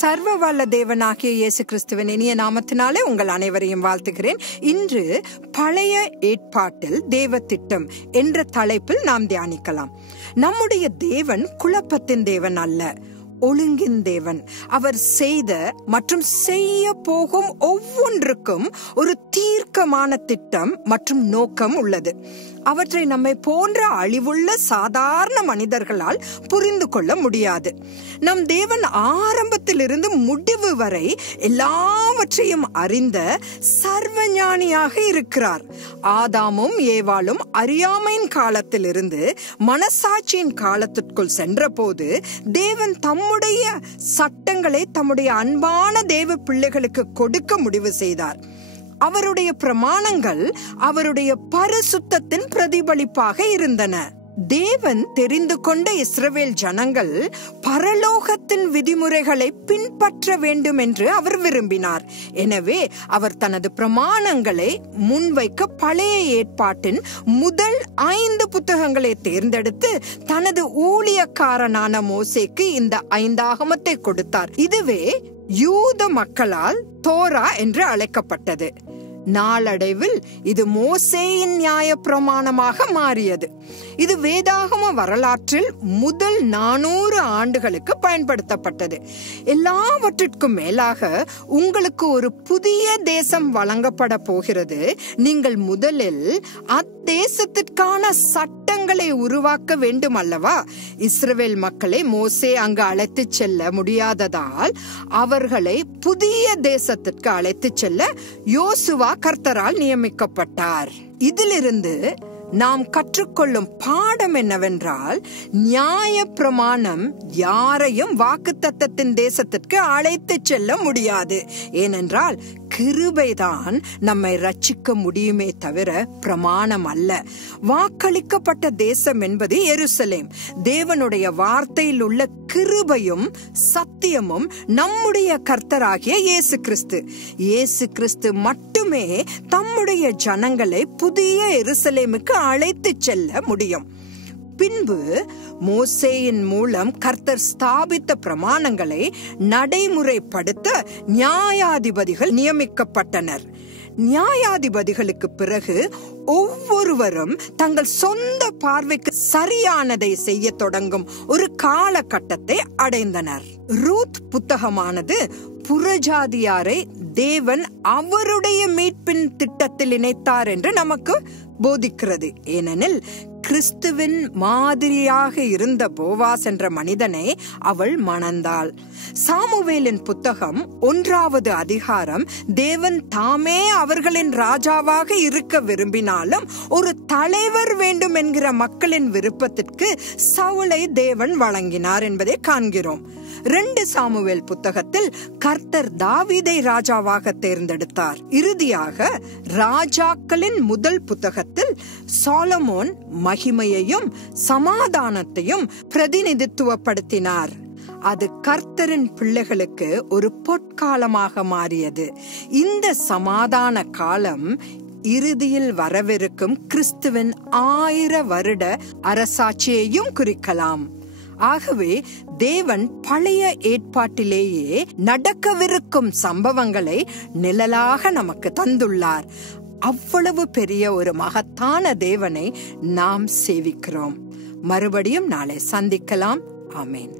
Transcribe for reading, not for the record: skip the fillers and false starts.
சர்வ வல்ல தேவனாகிய இயேசு கிறிஸ்துவின் இனிய நாமத்தினாலே உங்கள் அனைவரையும் வாழ்த்துகிறேன். இன்று பழைய ஏற்பாட்டில் தேவ திட்டம் என்ற தலைப்பில் நாம் தியானிக்கலாம். நம்முடைய தேவன் குழப்பத்தின் தேவன் அல்ல, ஒழுங்கின் தேவன். அவர் செய்த மற்றும் செய்ய போகும் ஒவ்வொன்றுக்கும் ஒரு தீர்க்கமான திட்டம் மற்றும் நோக்கம் உள்ளது. அவற்றை நம்மை போன்ற அழிவுள்ள சாதாரண மனிதர்களால் புரிந்து கொள்ள முடியாது. நம் தேவன் ஆரம்பத்திலிருந்து முடிவு வரை எல்லாவற்றையும் அறிந்த சர்வஞானியாக இருக்கிறார். ஆதாமும் ஏவாளும் அறியாமையின் காலத்திலிருந்து மனசாட்சியின் காலத்திற்குள் சென்ற போது தேவன் தம்முடைய சட்டங்களை தம்முடைய அன்பான தேவ பிள்ளைகளுக்கு கொடுக்க முடிவு செய்தார். அவருடைய பிரமாணங்கள் அவருடைய பரிசுத்தத்தின் பிரதிபலிப்பாக இருந்தன. தேவன் தெரிந்து கொண்ட இஸ்ரவேல் ஜனங்கள் பரலோகத்தின் விதிமுறைகளை பின்பற்ற வேண்டும் என்று அவர் விரும்பினார். எனவே அவர் தனது பிரமாணங்களை முன்வைக்க பழைய ஏற்பாட்டின் முதல் 5 புத்தகங்களை தேர்ந்தெடுத்து தனது ஊழியக்காரனான மோசேக்கு இந்த 5 ஆகமத்தை கொடுத்தார். இதுவே யூத மக்களால் தோரா என்று அழைக்கப்பட்டது. நாளடைவில் இது மோசேயின் நியாய பிரமாணமாக மாறியது. இது வேதாகம வரலாற்றில் முதல் 400 ஆண்டுகளுக்கு பயன்படுத்தப்பட்டது. எல்லாவற்றிற்கும் மேலாக உங்களுக்கு ஒரு புதிய தேசம் வழங்கப்பட போகிறது. நீங்கள் முதலில் அத்தேசத்திற்கான சட்டங்களை உருவாக்க வேண்டும் அல்லவா? இஸ்ரவேல் மக்களை மோசே அங்கு அழைத்து செல்ல முடியாததால் அவர்களை புதிய தேசத்திற்கு அழைத்து செல்ல யோசுவா கர்த்தரால் நியமிக்கப்பட்டார். இதிலிருந்து நாம் கற்றுக்கொள்ளும் பாடம் என்னவென்றால், நியாய பிரமாணம் யாரையும் வாக்குத்தத்தத்தின் தேசத்திற்கு அழைத்து செல்ல முடியாது. ஏனென்றால் கிருபைதான் நம்மை ரட்சிக்க முடியுமே தவிர பிரமாணம் அல்ல. வாக்களிக்கப்பட்ட தேசம் என்பது எருசலேம். தேவனுடைய வார்த்தையில் உள்ள கிருபையும் சத்தியமும் நம்முடைய கர்த்தராகிய இயேசு கிறிஸ்து. இயேசு கிறிஸ்து மட்டுமே தம்முடைய ஜனங்களை புதிய எருசலேமுக்கு அழைத்து செல்ல முடியும். பின்பு மோசேயின் மூலம் கர்த்தர் ஸ்தாபித்த பிரமாணங்களை நடைமுறைப்படுத்த நியாயாதிபதிகள் நியமிக்கப்பட்டனர். நியாயாதிபதிகளுக்கு பிறகு ஒவ்வொருவரும் தங்கள் சொந்த பார்வைக்கு சரியானதை செய்ய தொடங்கும் ஒரு காலகட்டத்தை அடைந்தனர். ரூத் புத்தகமானது புறஜாதியாரை தேவன் அவருடைய மீட்பின் திட்டத்தில் இணைத்தார் என்று நமக்கு போதிக்கிறது. ஏனெனில் கிறிஸ்துவின் மாதிரியாக இருந்த போவாஸ் என்ற மனிதனை அவள் மணந்தாள். சாமுவேலின் புத்தகம் 1வது அதிகாரம் தேவன் தாமே அவர்களின் ராஜாவாக இருக்க விரும்பினாலும் ஒரு தலைவர் வேண்டும் என்கிற மக்களின் விருப்பத்திற்கு சவுலை தேவன் வழங்கினார் என்பதை காண்கிறோம். 2 சாமுவேல் புத்தகத்தில் கர்த்தர் தாவீதை ராஜாவாக தேர்ந்தெடுத்தார். இறுதியாக ராஜாக்களின் முதல் புத்தகத்தில் சாலமோன் மகிமையையும் சமாதானத்தையும் பிரதிநிதித்துவப்படுத்தினார். அது கர்த்தரின் பிள்ளைகளுக்கு ஒரு பொற்காலமாக மாறியது. இந்த சமாதான காலம் இறுதியில் வரவிருக்கும் கிறிஸ்துவின் 1000 வருட அரசாட்சியையும் குறிக்கலாம். ஆகவே தேவன் பழைய ஏற்பாட்டிலேயே நடக்கவிருக்கும் சம்பவங்களை நிழலாக நமக்கு தந்துள்ளார். அவ்வளவு பெரிய ஒரு மகத்தான தேவனை நாம் சேவிக்கிறோம். மறுபடியும் நாளை சந்திக்கலாம். ஆமென்.